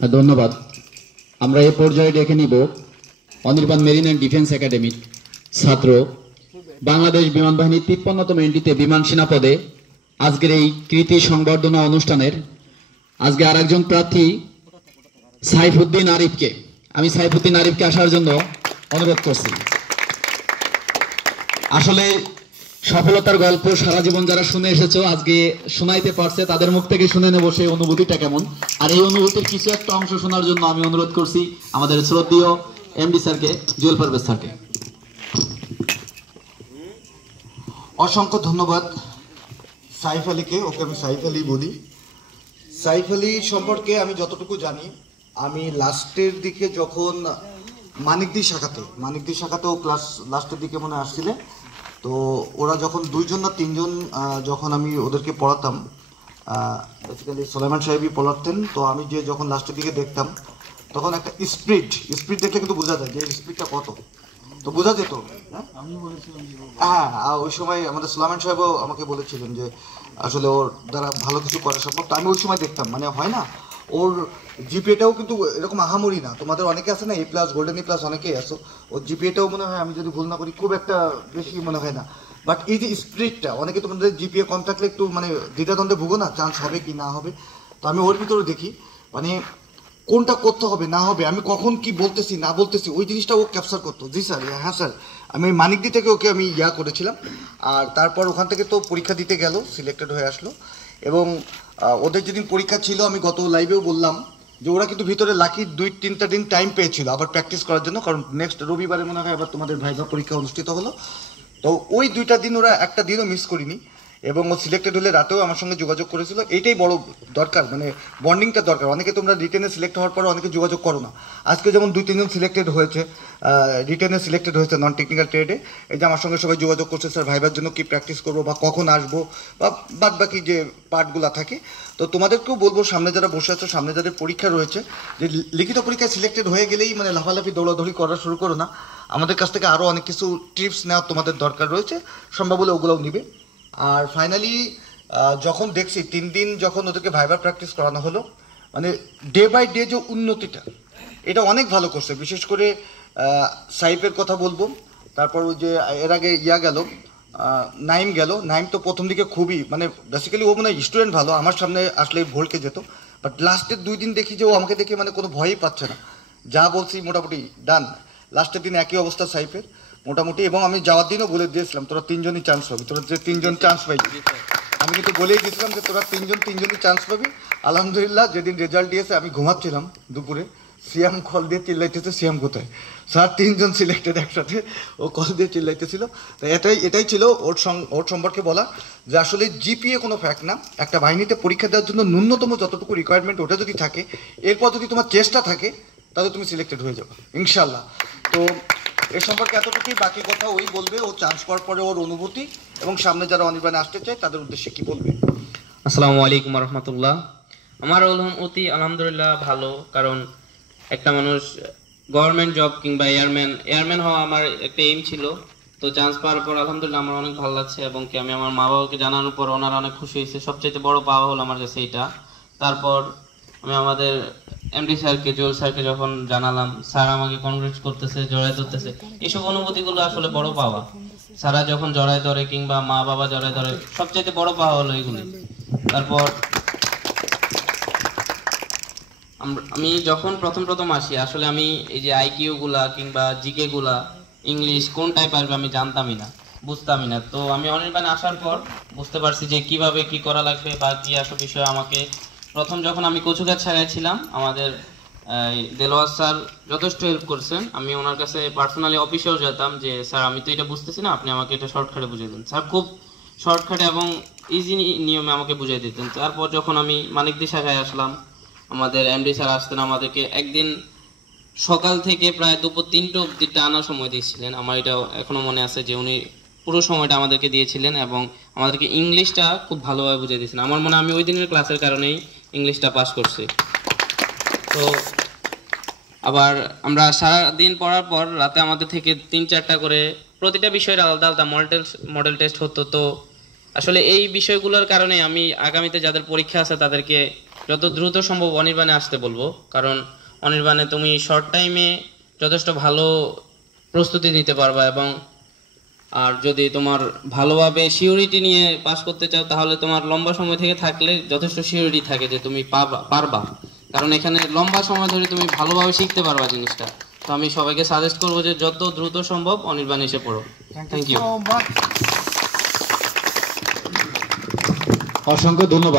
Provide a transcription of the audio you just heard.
ধন্যবাদ। আমরা এই পর্যায়ে ডেকে নিব অনির্বাণ মেরিন অ্যান্ড ডিফেন্স একাডেমির ছাত্র, বাংলাদেশ বিমান বাহিনীর 53তম এনডিতে বিমান সেনা পদে আজকের এই কৃতি সংবর্ধনা অনুষ্ঠানের আজকে আরেকজন প্রার্থী সাইফুদ্দিন আরিফকে, আমি সাইফুদ্দিন আরিফকে আসার জন্য অনুরোধ করছি। আসলে সফলতার গল্প সারা জীবন যারা শুনে এসেছো, আজকে শোনাইতে পারছে, তাদের মুখ থেকে শুনে নেবো সেই অনুভূতিটা কেমন। আর এই অনুভূতির কিছু একটা অংশ শোনার জন্য আমি অনুরোধ করছি আমাদের শ্রদ্ধেয় এমডি স্যারকে, জুয়েল পারভেজ স্যারকে। অসংখ্য ধন্যবাদ সাইফ আলীকে। ওকে আমি সাইফ আলী বলি। সাইফ আলী সম্পর্কে আমি যতটুকু জানি, আমি লাস্টের দিকে যখন মানিকদি শাখাতে ও ক্লাস লাস্টের দিকে মনে আসছিলে, তো ওরা যখন 2জন না 3জন যখন আমি ওদেরকে পড়াতাম, বেসিক্যালি সোলাইমান সাহেবই পড়াতেন, তো আমি যে যখন লাস্টের দিকে দেখতাম তখন একটা স্পিড দেখলে কিন্তু বোঝা যায় যে স্পিডটা কত, তো বোঝা যেত। হ্যাঁ, ওই সময় আমাদের সোলাইমান সাহেবও আমাকে বলেছিলেন যে আসলে ওর দ্বারা ভালো কিছু করা সম্ভব। তো আমি ওই সময় দেখতাম, মানে হয় না, ওর জিপিএটাও কিন্তু এরকম আহামরি না। তোমাদের অনেকে আছে না A+, গোল্ডেন A+, অনেকেই আসো, ওর জিপিএটাও মনে হয়, আমি যদি ভুল না করি, খুব একটা বেশি মনে হয় না। বাট এই যে স্পিডটা, অনেকে তোমাদের জিপিএ কম থাকলে একটু মানে দ্বিধাদ্বন্দ্বে ভুগো না, চান্স হবে কি না হবে। তো আমি ওর ভিতরে দেখি মানে কোনটা করতে হবে না হবে, আমি কখন কি বলতেছি না বলতেছি, ওই জিনিসটা ও ক্যাপচার করতো। জি স্যার, হ্যাঁ স্যার, আমি মানিকদি থেকে ওকে আমি করেছিলাম। আর তারপর ওখান থেকে তো পরীক্ষা দিতে গেল, সিলেক্টেড হয়ে আসলো। এবং ওদের যেদিন পরীক্ষা ছিল, আমি গত লাইভেও বললাম যে ওরা কিন্তু ভিতরে লাকি 2-3টা দিন টাইম পেয়েছিল আবার প্র্যাকটিস করার জন্য, কারণ নেক্সট রবিবারে মনে হয় আবার তোমাদের ভাইভা পরীক্ষা অনুষ্ঠিত হলো। তো ওই 2টা দিন ওরা একটা দিনও মিস করিনি, এবং ও সিলেক্টেড হলে রাতেও আমার সঙ্গে যোগাযোগ করেছিল। এইটাই বড় দরকার, মানে বন্ডিংটা দরকার। অনেকে তোমরা রিটেনে সিলেক্ট হওয়ার পরে অনেকে যোগাযোগ করো না। আজকে যেমন 2-3জন সিলেক্টেড হয়েছে, রিটেনে সিলেক্টেড হয়েছে নন টেকনিক্যাল ট্রেডে, এই যে আমার সঙ্গে সবাই যোগাযোগ করছে, স্যার ভাইবার জন্য কি প্র্যাকটিস করবো বা কখন আসবো বা বাদ বাকি যে পার্টগুলো থাকে। তো তোমাদেরকেও বলবো, সামনে যারা বসে আছো, সামনে যাদের পরীক্ষা রয়েছে, যে লিখিত পরীক্ষায় সিলেক্টেড হয়ে গেলেই মানে লাফালাফি দৌড়াদৌড়ি করা শুরু করো না। আমাদের কাছ থেকে আরও অনেক কিছু টিপস নেওয়ার তোমাদের দরকার রয়েছে, সম্ভব হলে ওগুলোও নিবে। আর ফাইনালি যখন দেখছি 3 দিন যখন ওদেরকে ভাইবার প্র্যাকটিস করানো হলো, মানে ডে বাই ডে যে উন্নতিটা, এটা অনেক ভালো করছে। বিশেষ করে সাইফের কথা বলবো, তারপর ওই যে এর আগে গেল নাইম তো প্রথম দিকে খুবই মানে বেসিক্যালি ও মানে স্টুডেন্ট ভালো, আমার সামনে আসলে ভলকে যেত। বাট লাস্টের 2 দিন দেখি যে ও আমাকে দেখে মানে কোনো ভয়ই পাচ্ছে না, যা বলছি মোটামুটি ডান। লাস্টের দিন একই অবস্থা সাইফের মোটামুটি, এবং আমি যাওয়ার দিনও বলে দিয়েছিলাম তোরা 3জনই চান্স পাবি, তোরা যে 3জন চান্স পাইবি, আমি কিন্তু বলেই গেছিলাম যে তোরা 3জনই চান্স পাবি। আলহামদুলিল্লাহ, যেদিন রেজাল্ট দিয়েছে আমি ঘুমাচ্ছিলাম দুপুরে, সিয়াম কল দিয়ে চিল্লাইতেছে, সিয়াম কোথায়, স্যার 3জন সিলেক্টেড একসাথে, ও কল দিয়ে চিল্লাইতেছিল। তো এটাই ছিল ওর সম্পর্কে বলা, যে আসলে জিপিএ কোনো ফ্যাক্ট না। একটা বাহিনীতে পরীক্ষা দেওয়ার জন্য ন্যূনতম যতটুকু রিকোয়ারমেন্ট ওটা যদি থাকে, এরপর যদি তোমার চেষ্টা থাকে, তাহলে তুমি সিলেক্টেড হয়ে যাবে ইনশাল্লাহ। তো এ সম্পর্কে এতটুকুই, বাকি কথা ওই বলবে, ও চান্স পাওয়ার পরে ওর অনুভূতি, এবং সামনে যারা অনির্বাণে আসতে চায় তাদের উদ্দেশ্যে কি বলবে। আসসালামু আলাইকুম রহমতুল্লাহ। আমার অনুভূতি আলহামদুলিল্লাহ ভালো, কারণ একটা মানুষ গভর্নমেন্ট জব কিংবা এয়ারম্যান হওয়া আমার একটা এইম ছিল। তো চান্স পাওয়ার পর আলহামদুলিল্লাহ আমার অনেক ভালো লাগছে, এবং কি আমি আমার মা বাবাকে জানানোর পর ওনারা অনেক খুশি হয়েছে। সবচেয়ে বড় পাওয়া হলো আমার কাছে এইটা। তারপর আমি আমাদের এমডি স্যারকে, জুয়েল স্যারকে যখন জানালাম, স্যার আমাকে কনগ্রেট করতেছে, জড়াই ধরতেছে, এইসব অনুভূতিগুলো আসলে বড় পাওয়া। স্যারা যখন জড়াই ধরে কিংবা মা বাবা জড়াই ধরে, সবচেয়ে বড় পাওয়া হলো এগুলি। তারপর আমি যখন প্রথম আসি, আসলে আমি এই যে আইকিউ গুলা কিংবা জিকে গুলা, ইংলিশ কোন টাইপ আসবে আমি জানতামই না, বুঝতামই না। তো আমি অনির্বাণে আসার পর বুঝতে পারছি যে কিভাবে কি করা লাগবে বা কি আসল বিষয়। আমাকে প্রথম যখন আমি কচুগাছ ছাড়াই ছিলাম, আমাদের দেলোয়ার স্যার যথেষ্ট হেল্প করছেন। আমি ওনার কাছে পার্সোনালি অফিসেও যেতাম যে স্যার আমি তো এটা বুঝতেছি না, আপনি আমাকে এটা শর্টকাটে বুঝিয়ে দিন। স্যার খুব শর্টকাটে এবং ইজি নিয়মে আমাকে বুঝিয়ে দিতেন। তারপর যখন আমি মানিকদি শাখায় আসলাম, আমাদের এমডি স্যার আসতেন, আমাদেরকে একদিন সকাল থেকে প্রায় দুপুর 3টা অবধি টানা সময় দিয়েছিলেন। আমার এটা এখনো মনে আছে যে উনি পুরো সময়টা আমাদেরকে দিয়েছিলেন, এবং আমাদেরকে ইংলিশটা খুব ভালোভাবে বুঝিয়ে দিয়েছিলেন। আমার মনে হয় আমি ওই দিনের ক্লাসের কারণেই ইংলিশটা পাস করছি। তো আবার আমরা সারাদিন পড়ার পর রাতে আমাদের থেকে 3-4টা করে প্রতিটা বিষয়ের আলাদা আলাদা মডেল টেস্ট হতো। তো আসলে এই বিষয়গুলোর কারণে আমি আগামীতে যাদের পরীক্ষা আছে তাদেরকে যত দ্রুত সম্ভব অনির্বাণে আসতে বলবো, কারণ অনির্বাণে তুমি শর্ট টাইমে যথেষ্ট ভালো প্রস্তুতি নিতে পারবা, এবং আর যদি তোমার ভালোভাবে সিওরিটি নিয়ে পাস করতে চাও তাহলে তোমার লম্বা সময় থেকে থাকলে যথেষ্ট সিওরিটি থাকে যে তুমি পারবা, কারণ এখানে লম্বা সময় ধরে তুমি ভালোভাবে শিখতে পারবা জিনিসটা। তো আমি সবাইকে সাজেস্ট করবো যে যত দ্রুত সম্ভব অনির্বাণ এসে পড়ো। Thank you. অসংখ্য ধন্যবাদ।